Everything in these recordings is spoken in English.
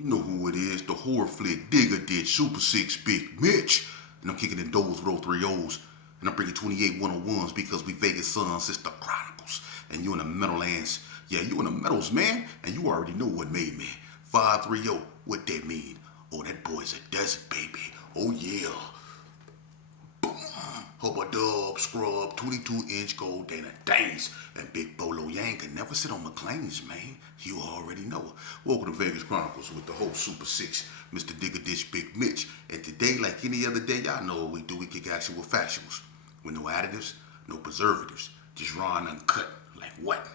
You know who it is, the horror flick, Digger Ditch, Super 6, Big Mitch. And I'm kicking in doors with all three O's. And I'm bringing 28 101s because we Vegas sons, it's the Chronicles. And you in the Meadowlands. Yeah, you in the Meadows, man. And you already know what made me. 530, what that mean? Oh, that boy's a desert baby. Oh, yeah. Hubba Dub, Scrub, 22-inch gold Dana Danes, and Big Bolo Yang can never sit on McLean's, man. You already know. Welcome to Vegas Chronicles with the whole Super 6, Mr. Digger Dish, Big Mitch. And today, like any other day, y'all know what we do. We kick action with factuals. With no additives, no preservatives. Just raw and uncut. Like what?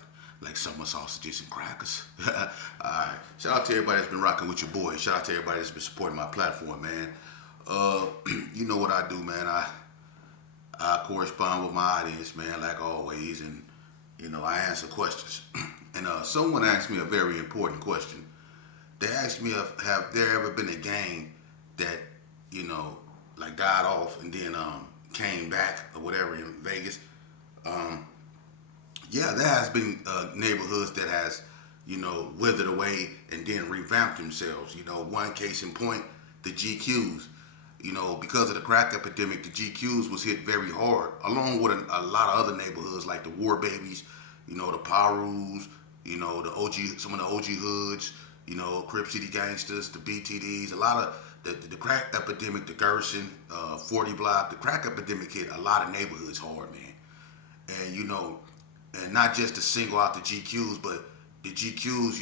Like summer sausages and crackers. Alright. Shout out to everybody that's been rocking with your boy. Shout out to everybody that's been supporting my platform, man. You know what I do, man. I correspond with my audience, man, like always, and I answer questions. And someone asked me a very important question. They asked me, have there ever been a game that like died off and then came back or whatever in Vegas? Yeah, there has been neighborhoods that has withered away and then revamped themselves. One case in point, the GQs. Because of the crack epidemic, the GQs was hit very hard, along with a lot of other neighborhoods like the War Babies, the Parus, the OG, some of the OG hoods, Crip City Gangsters, the BTDs, a lot of the crack epidemic, the Gerson, 40 Block, the crack epidemic hit a lot of neighborhoods hard, man. And and not just to single out the GQs, but the GQs,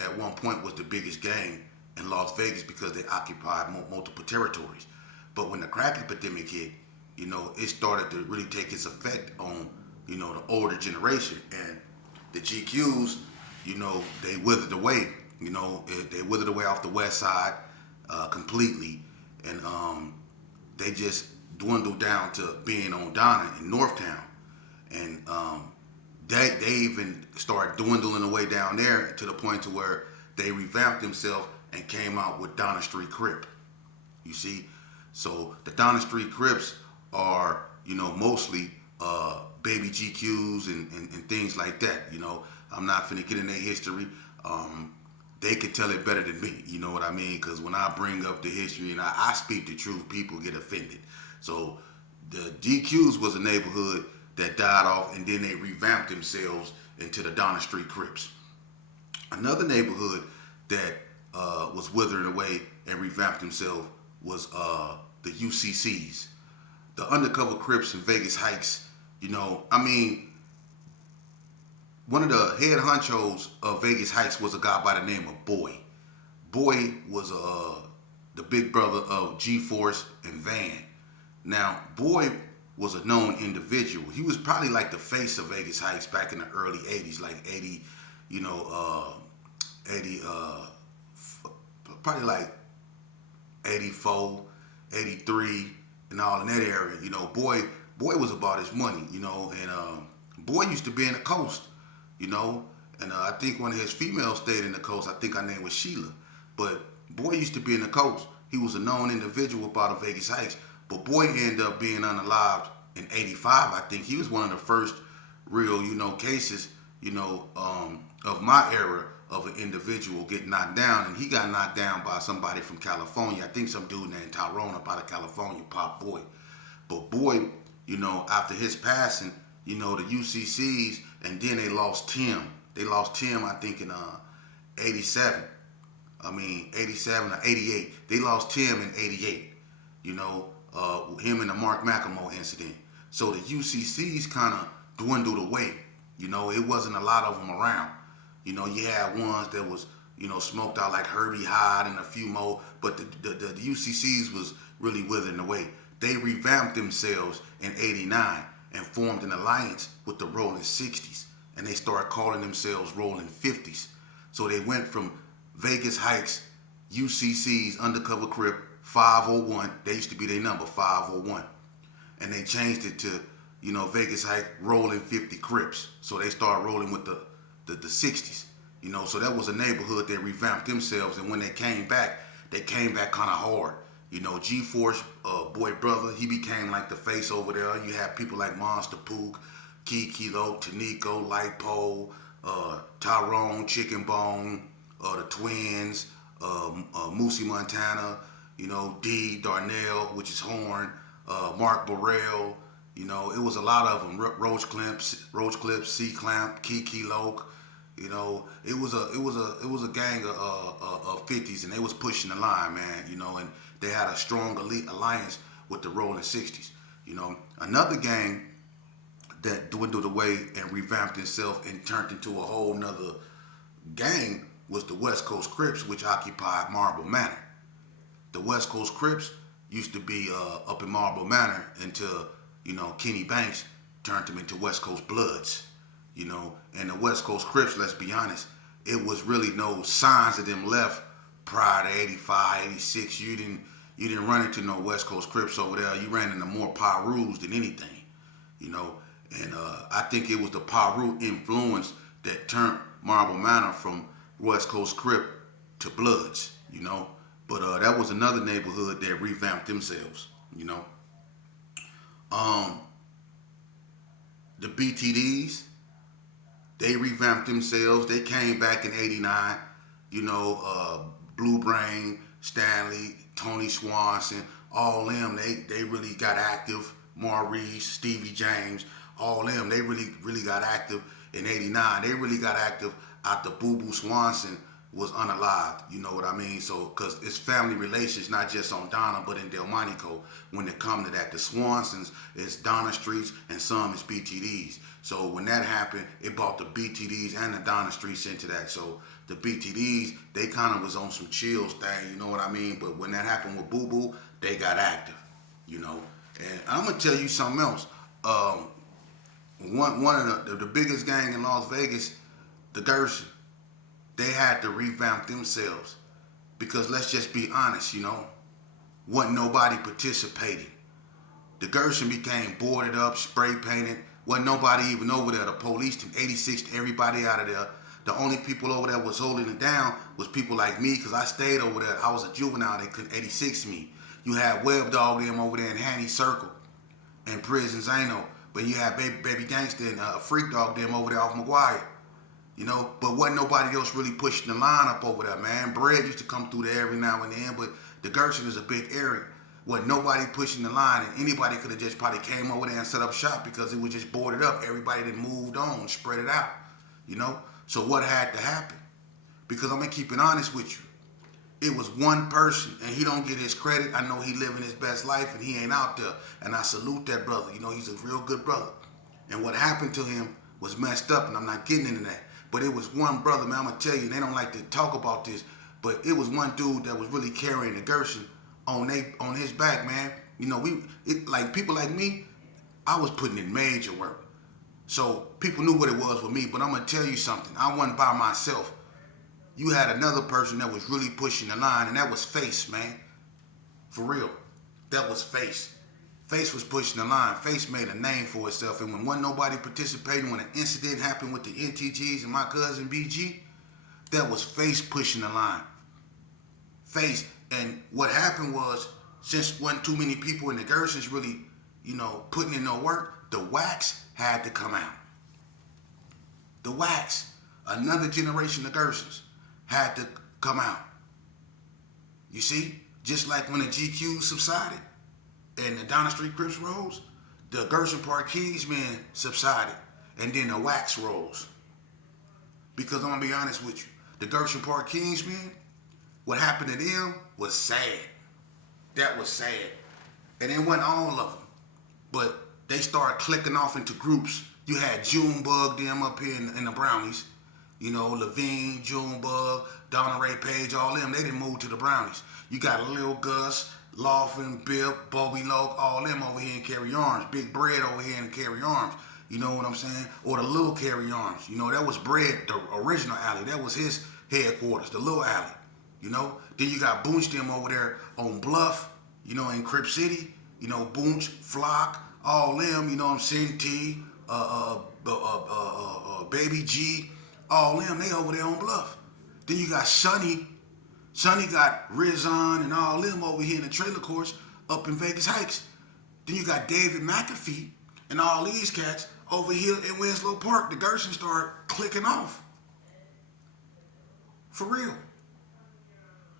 at one point was the biggest gang in Las Vegas because they occupied multiple territories. But when the crack epidemic hit, it started to really take its effect on, the older generation. And the GQs, they withered away. They withered away off the west side completely. And they just dwindled down to being on Donna in Northtown. And they even started dwindling away down there to the point to where they revamped themselves and came out with Donna Street Crip. You see? So the Donna Street Crips are, mostly baby GQs and things like that. I'm not finna get in their history. They could tell it better than me. You know what I mean? Because when I bring up the history and I speak the truth, people get offended. So the GQs was a neighborhood that died off and then they revamped themselves into the Donna Street Crips. Another neighborhood that was withering away and revamped themselves was the UCCs, the Undercover Crips in Vegas Heights. One of the head honchos of Vegas Heights was a guy by the name of Boy. Boy was the big brother of G-Force and Van. Now, Boy was a known individual. He was probably like the face of Vegas Heights back in the early 80s, like 80, 80, probably like 84, 83, and all in that area. Boy was about his money, and Boy used to be in the coast, and I think one of his females stayed in the coast. I think her name was Sheila, but Boy used to be in the coast. He was a known individual about of Vegas Heights, but Boy ended up being unalived in 85. I think he was one of the first real, cases, of my era of an individual getting knocked down, and he got knocked down by somebody from California. I think some dude named Tyrone up out of California, Pop Boy. But Boy, after his passing, the UCCs, and then they lost Tim. They lost Tim, I think, in 87. 87 or 88. They lost Tim in 88. Him and the Mark McElmo incident. So the UCCs kind of dwindled away. It wasn't a lot of them around. You had ones that was, smoked out like Herbie Hyde and a few more, but the UCCs was really withering away. They revamped themselves in 89 and formed an alliance with the Rolling 60s, and they started calling themselves Rolling 50s. So they went from Vegas Heights, UCCs, Undercover Crip, 501. They used to be their number, 501. And they changed it to, Vegas Heights, Rolling 50 Crips. So they started rolling with the 60s. So that was a neighborhood that revamped themselves, and when they came back kind of hard. G-Force, Boy Brother, he became like the face over there. You have people like Monster Pook, Kilo, Tanico, Light Pole, Tyrone, Chicken Bone, the Twins, Moosey Montana, D. Darnell, which is Horn, Mark Burrell. It was a lot of them. Roach Clips, C Clamp, Kiki Loke. It was a gang of 50s, and they was pushing the line, man. And they had a strong elite alliance with the Rolling 60s. Another gang that dwindled away and revamped itself and turned into a whole nother gang was the West Coast Crips, which occupied Marble Manor. The West Coast Crips used to be up in Marble Manor until Kenny Banks turned them into West Coast Bloods. And the West Coast Crips, let's be honest, it was really no signs of them left prior to 85, 86. You didn't run into no West Coast Crips over there. You ran into more Pirus than anything, And I think it was the Piru influence that turned Marble Manor from West Coast Crip to Bloods, But that was another neighborhood that revamped themselves, The BTDs, they revamped themselves. They came back in '89. Blue Brain, Stanley, Tony Swanson, all them. They really got active. Maurice, Stevie James, all them. They really got active in '89. They really got active after Boo Boo Swanson was unalived. You know what I mean? So, because it's family relations, not just on Donna, but in Delmonico. When it come to that, the Swansons is Donna Streets and some is BTDs. So when that happened, it brought the BTDs and the Donna Streets into that. So the BTDs, they kind of was on some chills thing, you know what I mean? But when that happened with Boo Boo, they got active, And I'm gonna tell you something else. One of the biggest gang in Las Vegas, the Gerson, they had to revamp themselves because let's just be honest, wasn't nobody participating. The Gerson became boarded up, spray painted. Wasn't nobody even over there. The police took 86 everybody out of there. The only people over there was holding it down was people like me because I stayed over there. I was a juvenile. They couldn't 86 me. You had Web Dog them over there in Hanny Circle and Prison Zano. But you had Baby Gangsta and Freak Dog them over there off McGuire. But wasn't nobody else really pushing the line up over there, man. Bread used to come through there every now and then, but the Gerson is a big area. Wasn't nobody pushing the line, and anybody could have just probably came over there and set up shop because it was just boarded up. Everybody that moved on, spread it out, So what had to happen? Because I'm going to keep it honest with you. It was one person, and he don't get his credit. I know he living his best life, and he ain't out there. And I salute that brother. He's a real good brother. And what happened to him was messed up, and I'm not getting into that. But it was one brother, man, I'm going to tell you, they don't like to talk about this, but it was one dude that was really carrying the Gerson on his back, man. Like people like me, I was putting in major work. So people knew what it was with me, but I'm going to tell you something. I wasn't by myself. You had another person that was really pushing the line, and that was Face, man. For real. That was Face. Face was pushing the line. Face made a name for itself, and when wasn't nobody participating, when an incident happened with the NTGs and my cousin BG, that was Face pushing the line. Face, and what happened was, since wasn't too many people in the Gersons really, putting in no work, the Wax had to come out. The Wax, another generation of Gersons, had to come out. You see, just like when the GQ subsided and the Donna Street Crips rose, the Gerson Park Kings men subsided, and then the Wax rose. Because I'm gonna be honest with you, the Gerson Park Kings men, what happened to them was sad. That was sad. And it wasn't all of them, but they started clicking off into groups. You had Junebug them up here in the Brownies. Levine, Junebug, Donna Ray Page, all them, they didn't move to the Brownies. You got Lil Gus, Laughlin, Bip, Bobby Loke, all them over here in Carry Arms. Big Bread over here in Carry Arms. You know what I'm saying? Or the Lil Carry Arms. That was Bread, the original alley. That was his headquarters, the Lil Alley. Then you got Boonch them over there on Bluff, in Crip City. Boonch, Flock, all them, T, Baby G, all them, they over there on Bluff. Then you got Sonny. Sonny got Rizon and all them over here in the trailer courts up in Vegas Heights. Then you got David McAfee and all these cats over here in Winslow Park. The Gerson started clicking off. For real.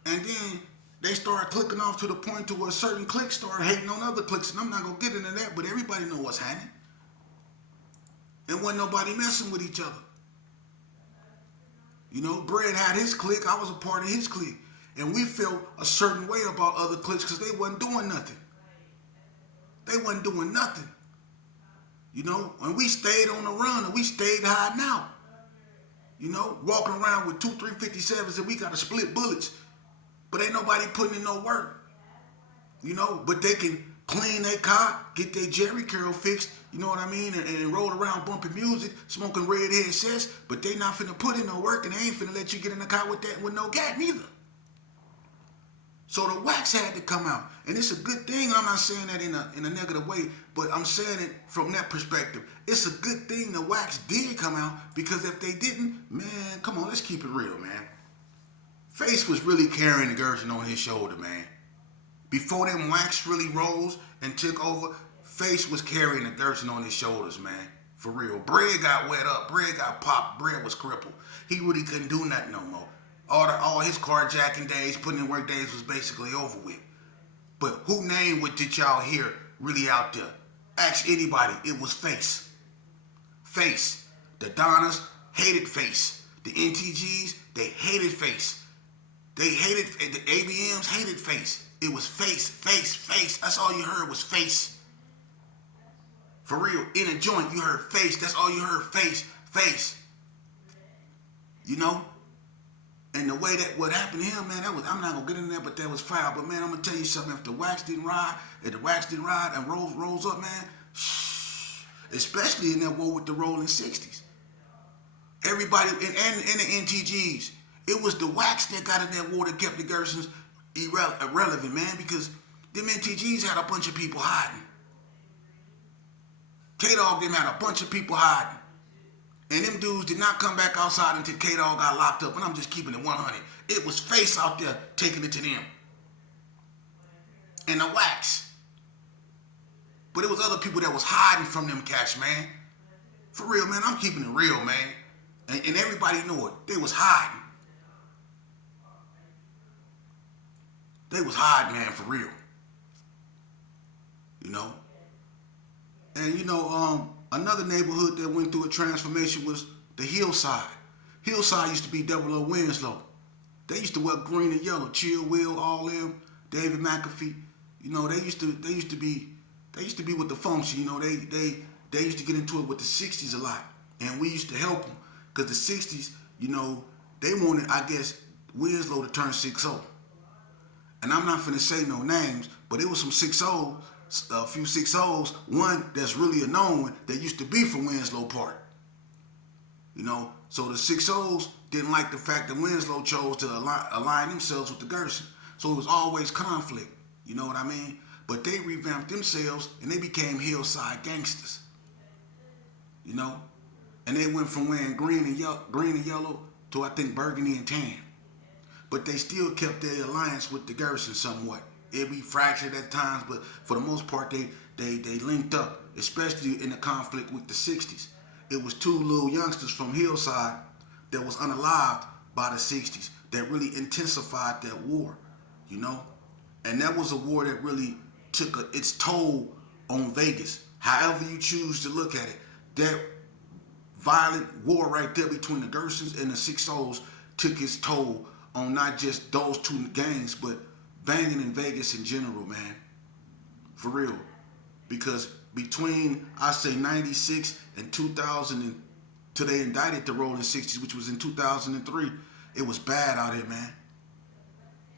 And then they started clicking off to the point to where certain cliques started hating on other cliques. And I'm not going to get into that, but everybody know what's happening. And wasn't nobody messing with each other. You know, Brad had his clique. I was a part of his clique. And we felt a certain way about other cliques because they wasn't doing nothing. They wasn't doing nothing. You know, and we stayed on the run and we stayed hiding out. You know, walking around with 2 357s and we got to split bullets. But ain't nobody putting in no work. You know, but they can clean their car, get their Jerry curl fixed, you know what I mean, and roll around bumping music, smoking redhead sets, but they not finna put in no work and they ain't finna let you get in the car with that with no gat neither. So the wax had to come out. And it's a good thing. I'm not saying that in a negative way, but I'm saying it from that perspective. It's a good thing the wax did come out, because if they didn't, man, come on, let's keep it real, man. Face was really carrying the Gerson on his shoulder, man. Before them wax really rose and took over, Face was carrying the Gerson on his shoulders, man. For real. Bread got wet up. Bread got popped. Bread was crippled. He really couldn't do nothing no more. All his carjacking days, putting in work days was basically over with. But who name did y'all hear really out there? Ask anybody. It was Face. Face. The Donnas hated Face. The NTGs, they hated Face. They hated, the ABMs hated Face. It was Face, Face, Face. That's all you heard was Face. For real. In a joint, you heard Face. That's all you heard. Face, Face. You know? And the way that what happened to him, man, I'm not gonna get into that, but that was foul. But man, I'm gonna tell you something. If the wax didn't ride and rose up, man, especially in that war with the rolling 60s. Everybody and the NTGs, it was the wax that got in that war that kept the Gersons irrelevant, man, because them NTGs had a bunch of people hiding. K-Dog didn't have a bunch of people hiding. And them dudes did not come back outside until K-Dog got locked up. And I'm just keeping it 100. It was Face out there taking it to them. And the wax. But it was other people that was hiding from them cats, man. For real, man. I'm keeping it real, man. And everybody knew it. They was hiding. They was hiding, man, for real. You know? And, you know, another neighborhood that went through a transformation was the Hillside. Hillside used to be 00 Winslow. They used to wear green and yellow. Chill Will, all them, David McAfee. You know, they used to be with the function. You know, they used to get into it with the 60s a lot. And we used to help them. Because the 60s, you know, they wanted, I guess, Winslow to turn 6-0. And I'm not finna say no names, but it was some 6-0, a few 6-0s, one that's really a known one that used to be from Winslow Park. You know, so the 6-0s didn't like the fact that Winslow chose to align themselves with the Gerson. So it was always conflict, you know what I mean? But they revamped themselves and they became Hillside gangsters. You know? And they went from wearing green and yellow to, I think, burgundy and tan. But they still kept their alliance with the Gerson somewhat. It'd be fractured at times, but for the most part, they linked up, especially in the conflict with the 60s. It was two little youngsters from Hillside that was unalived by the 60s that really intensified that war, you know? And that was a war that really took its toll on Vegas. However you choose to look at it, that violent war right there between the Gersons and the 6-0s took its toll on not just those two gangs, but banging in Vegas in general, man. For real. Because between, I say, 96 and 2000, till they indicted the rolling 60s, which was in 2003, it was bad out here, man.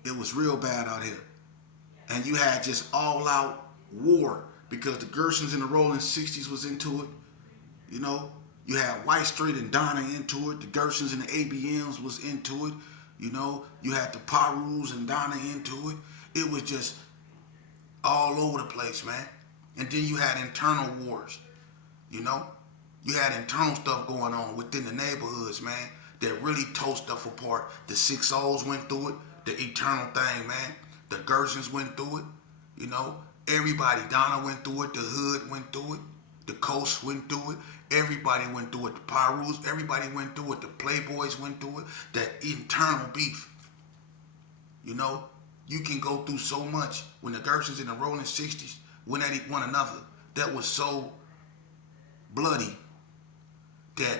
It was real bad out here. And you had just all-out war because the Gersons in the rolling 60s was into it. You know, you had White Street and Donna into it. The Gersons and the ABMs was into it. You know, you had the Parus and Donna into it. It was just all over the place, man. And then you had internal wars, you know? You had internal stuff going on within the neighborhoods, man, that really tore stuff apart. The 6-0s went through it, the eternal thing, man. The Gersons went through it, you know? Everybody, Donna went through it, the Hood went through it, the Coast went through it. Everybody went through it. The Pyrus, everybody went through it. The Playboys went through it. That internal beef. You know, you can go through so much when the Gersons in the rolling 60s went at one another that was so bloody that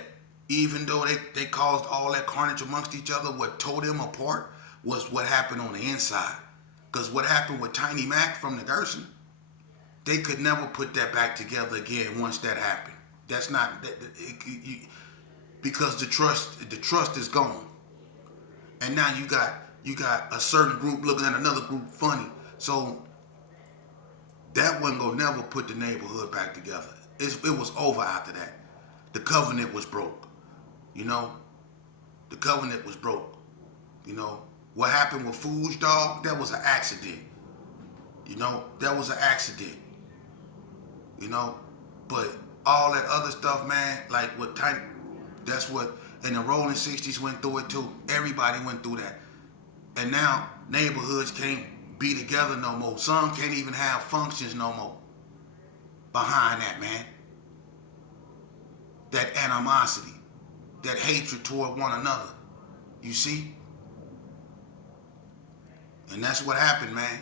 even though they caused all that carnage amongst each other, what tore them apart was what happened on the inside. Because what happened with Tiny Mac from the Gerson, they could never put that back together again once that happened. That's not because the trust is gone, and now you got a certain group looking at another group funny. So that wasn't gonna never put the neighborhood back together. It was over after that. The covenant was broke. You know, the covenant was broke. You know what happened with Fooge, dog? That was an accident. You know, that was an accident. You know, but all that other stuff, man, like what Tiny, that's what, and the rolling 60s went through it too. Everybody went through that. And now neighborhoods can't be together no more. Some can't even have functions no more behind that, man. That animosity, that hatred toward one another. You see? And that's what happened, man.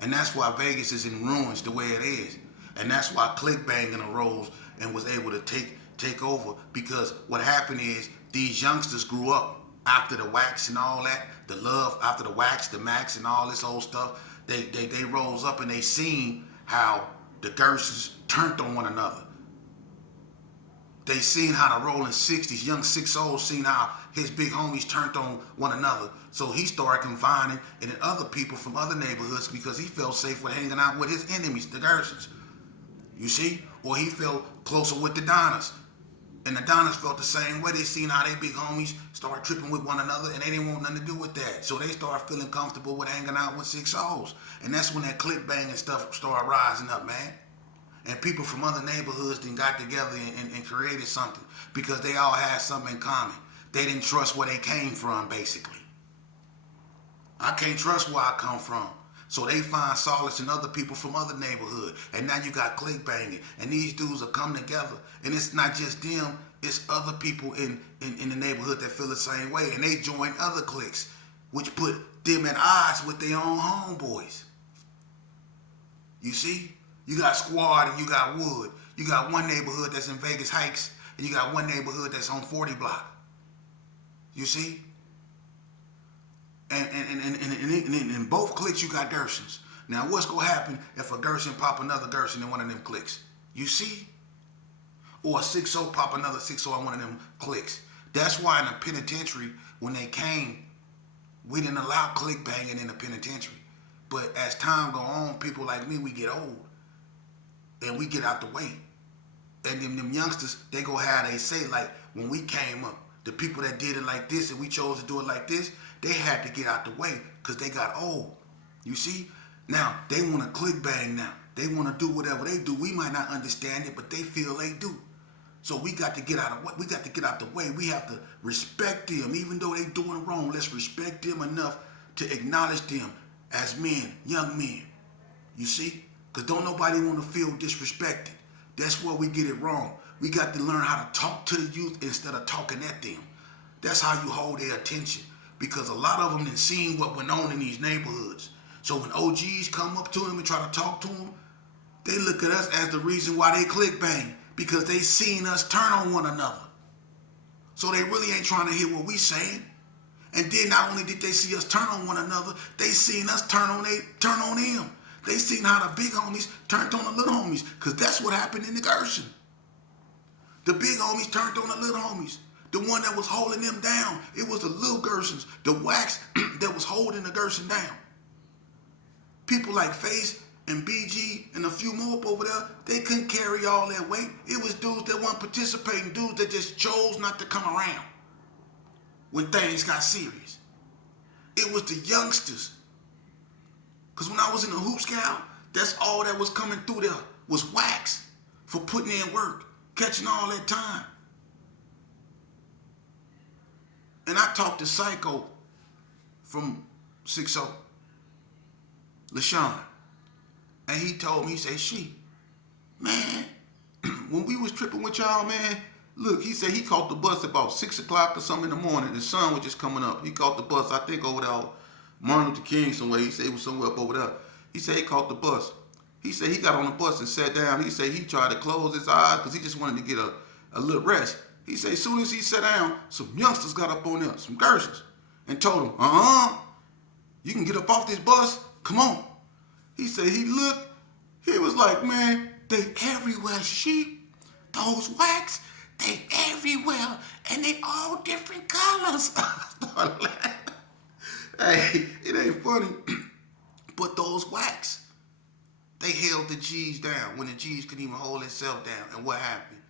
And that's why Vegas is in ruins the way it is. And that's why clickbanging arose and was able to take over. Because what happened is these youngsters grew up after the wax and all that, the love after the wax, the max and all this old stuff. They rose up and they seen how the Gersons turned on one another. They seen how the rolling 60s, young 6-0 seen how his big homies turned on one another. So he started confining and then other people from other neighborhoods because he felt safe with hanging out with his enemies, the Gersons. You see? Or he felt closer with the Donners. And the Donners felt the same way. They seen how they big homies start tripping with one another and they didn't want nothing to do with that. So they started feeling comfortable with hanging out with 6-0s. And that's when that click bang and stuff started rising up, man. And people from other neighborhoods then got together and created something because they all had something in common. They didn't trust where they came from, basically. I can't trust where I come from. So they find solace in other people from other neighborhoods. And now you got click banging. And these dudes are coming together. And it's not just them, it's other people in the neighborhood that feel the same way. And they join other cliques, which put them at odds with their own homeboys. You see? You got Squad and you got Wood. You got one neighborhood that's in Vegas Heights and you got one neighborhood that's on 40 Block. You see? And in both cliques you got Gersons. Now what's going to happen if a Gerson pop another Gerson in one of them cliques? You see? Or a 6-0 pop another 6-0 in one of them cliques. That's why in the penitentiary, when they came, we didn't allow click banging in the penitentiary. But as time go on, people like me, we get old. And we get out the way. And them youngsters, they go how they say, like when we came up, the people that did it like this and we chose to do it like this, they had to get out the way because they got old. You see? Now, they want to click bang now. They want to do whatever they do. We might not understand it, but they feel they do. So we got to get out of what we got to get out the way. We have to respect them. Even though they doing wrong, let's respect them enough to acknowledge them as men, young men. You see? Because don't nobody want to feel disrespected. That's where we get it wrong. We got to learn how to talk to the youth instead of talking at them. That's how you hold their attention. Because a lot of them have seen what went on in these neighborhoods. So when OGs come up to them and try to talk to them, they look at us as the reason why they click bang. Because they seen us turn on one another. So they really ain't trying to hear what we saying. And then not only did they see us turn on one another, they seen us turn on them. They seen how the big homies turned on the little homies. Because that's what happened in the Gerson. The big homies turned on the little homies. The one that was holding them down, it was the little Gersons. The wax that was holding the Gerson down. People like Face and BG and a few more up over there, they couldn't carry all that weight. It was dudes that weren't participating, dudes that just chose not to come around when things got serious. It was the youngsters. Because when I was in the Hoop Scout, that's all that was coming through there was wax for putting in work, catching all that time. And I talked to Psycho from 6-0, LaShawn. And he told me, he said, "She, man, when we was tripping with y'all, man, look," he said he caught the bus about 6 o'clock or something in the morning. The sun was just coming up. He caught the bus, I think, over there Martin Luther King somewhere. He said he was somewhere up over there. He said he caught the bus. He said he got on the bus and sat down. He said he tried to close his eyes because he just wanted to get a little rest. He said as soon as he sat down, some youngsters got up on there, some Gersons, and told him, you can get up off this bus. Come on. He said he looked. He was like, man, they everywhere, sheep. Those wax, they everywhere. And they all different colors. I started laughing. Hey, it ain't funny. But those wax, they held the G's down when the G's couldn't even hold itself down. And what happened?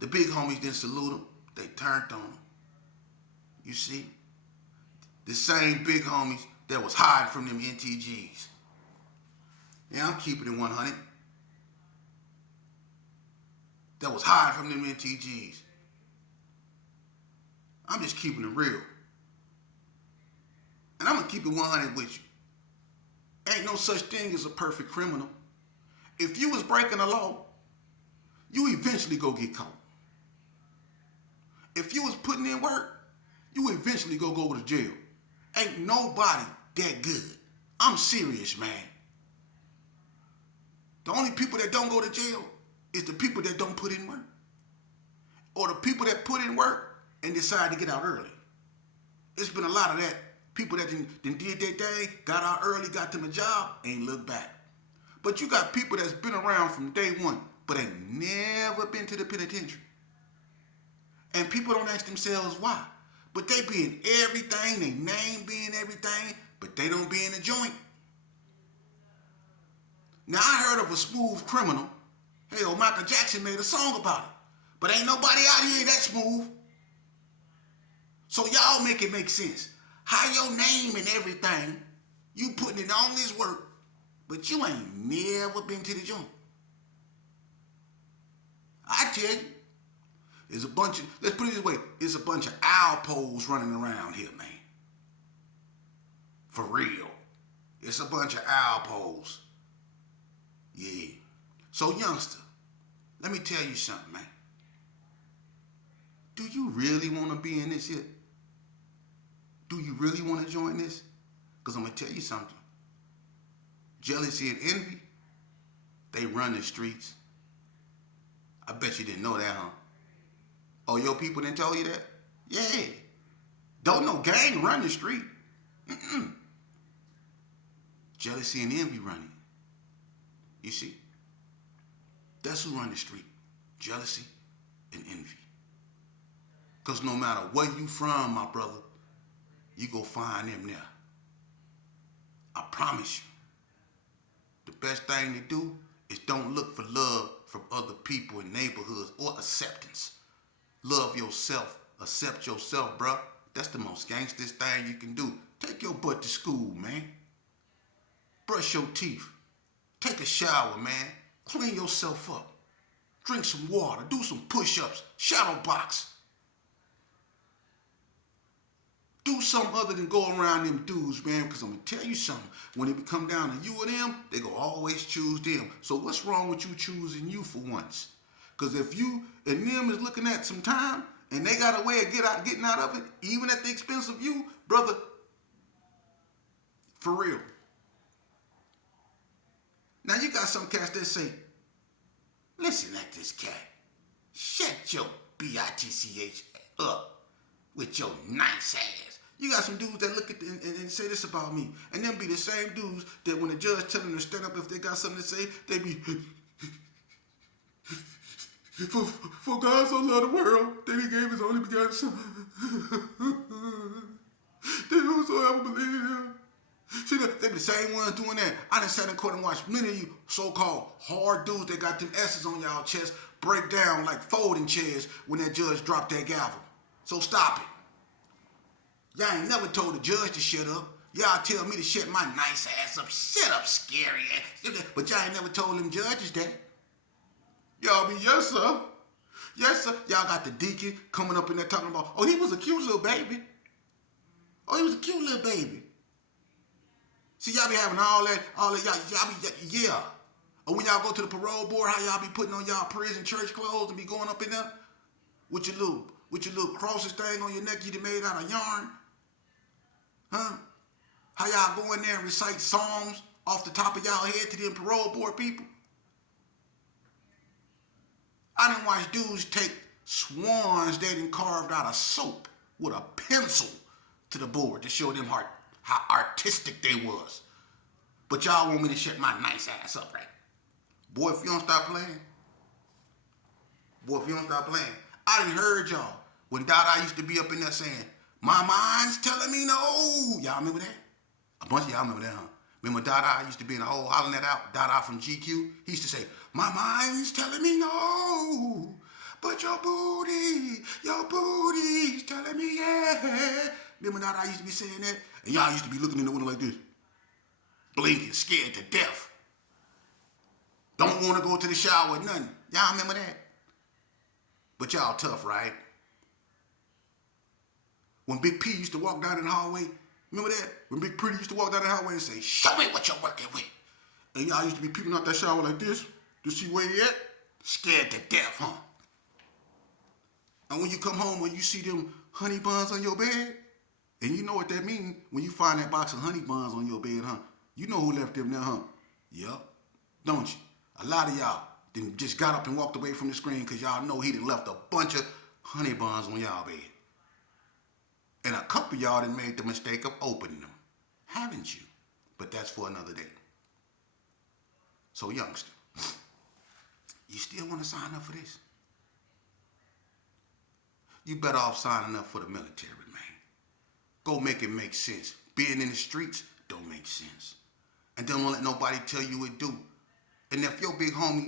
The big homies didn't salute them. They turned on them. You see? The same big homies that was hiding from them NTGs. Yeah, I'm keeping it 100. That was hiding from them NTGs. I'm just keeping it real. And I'm going to keep it 100 with you. Ain't no such thing as a perfect criminal. If you was breaking the law, you eventually go get caught. If you was putting in work, you eventually go to jail. Ain't nobody that good. I'm serious, man. The only people that don't go to jail is the people that don't put in work. Or the people that put in work and decide to get out early. It's been a lot of that. People that did their thing, got out early, got them a job, ain't looked back. But you got people that's been around from day one, but ain't never been to the penitentiary. And people don't ask themselves why. But they be in everything, they name be in everything, but they don't be in the joint. Now I heard of a smooth criminal. Hell, Michael Jackson made a song about it. But ain't nobody out here that smooth. So y'all make it make sense. How your name and everything, you putting in all this work, but you ain't never been to the joint. I tell you, there's a bunch of, let's put it this way, it's a bunch of owl poles running around here, man. For real. It's a bunch of owl poles. Yeah. So youngster, let me tell you something, man. Do you really want to be in this here? Do you really want to join this? Because I'm going to tell you something. Jealousy and envy, they run the streets. I bet you didn't know that, huh? Oh, your people didn't tell you that? Yeah. Don't no gang run the street. Mm-mm. Jealousy and envy run it. You see? That's who run the street. Jealousy and envy. Because no matter where you from, my brother, you go find them there. I promise you. The best thing to do is don't look for love from other people in neighborhoods or acceptance. Love yourself. Accept yourself, bruh. That's the most gangstest thing you can do. Take your butt to school, man. Brush your teeth. Take a shower, man. Clean yourself up. Drink some water. Do some push-ups. Shadow box. Do something other than go around them dudes, man, because I'm going to tell you something. When it come down to you or them, they going to always choose them. So what's wrong with you choosing you for once? Because if you and them is looking at some time and they got a way of getting out of it, even at the expense of you, brother, for real. Now you got some cats that say, listen at this cat. Shut your bitch up with your nice ass. You got some dudes that look at and say this about me. And them be the same dudes that when the judge tell them to stand up if they got something to say, they be, for God so loved the world that he gave his only begotten son. That whosoever believe in him. See, they be the same ones doing that. I done sat in court and watched many of you so-called hard dudes that got them S's on y'all chest break down like folding chairs when that judge dropped that gavel. So stop it. Y'all ain't never told the judge to shut up. Y'all tell me to shut my nice ass up. Shut up, scary ass. But y'all ain't never told them judges that. Y'all be, yes, sir. Yes, sir. Y'all got the deacon coming up in there talking about, oh, he was a cute little baby. Oh, he was a cute little baby. See, y'all be having all that, y'all be, yeah. Or when y'all go to the parole board, how y'all be putting on y'all prison church clothes and be going up in there with your little crosses thing on your neck you done made out of yarn. Huh? How y'all go in there and recite psalms off the top of y'all head to them parole board people? I didn't watch dudes take swans they done carved out of soap with a pencil to the board to show them how artistic they was. But y'all want me to shut my nice ass up, right? Boy, if you don't stop playing, I done heard y'all when Dada used to be up in there saying, my mind's telling me no. Y'all remember that? A bunch of y'all remember that, huh? Remember Dada used to be in the hole hollering that out? Dada from GQ? He used to say, my mind's telling me no, but your booty's telling me yeah. Remember Dada used to be saying that? And y'all used to be looking in the window like this, blinking, scared to death. Don't want to go to the shower or nothing. Y'all remember that? But y'all tough, right? When Big P used to walk down in the hallway, remember that? When Big Pretty used to walk down the hallway and say, show me what you're working with. And y'all used to be peeping out that shower like this to see where he at. Scared to death, huh? And when you come home and you see them honey buns on your bed, and you know what that means when you find that box of honey buns on your bed, huh? You know who left them there, huh? Yup. Don't you? A lot of y'all then just got up and walked away from the screen because y'all know he done left a bunch of honey buns on y'all bed. And a couple of y'all done made the mistake of opening them. Haven't you? But that's for another day. So youngster, you still want to sign up for this? You better off signing up for the military, man. Go make it make sense. Being in the streets don't make sense. And don't let nobody tell you it do. And if your big homie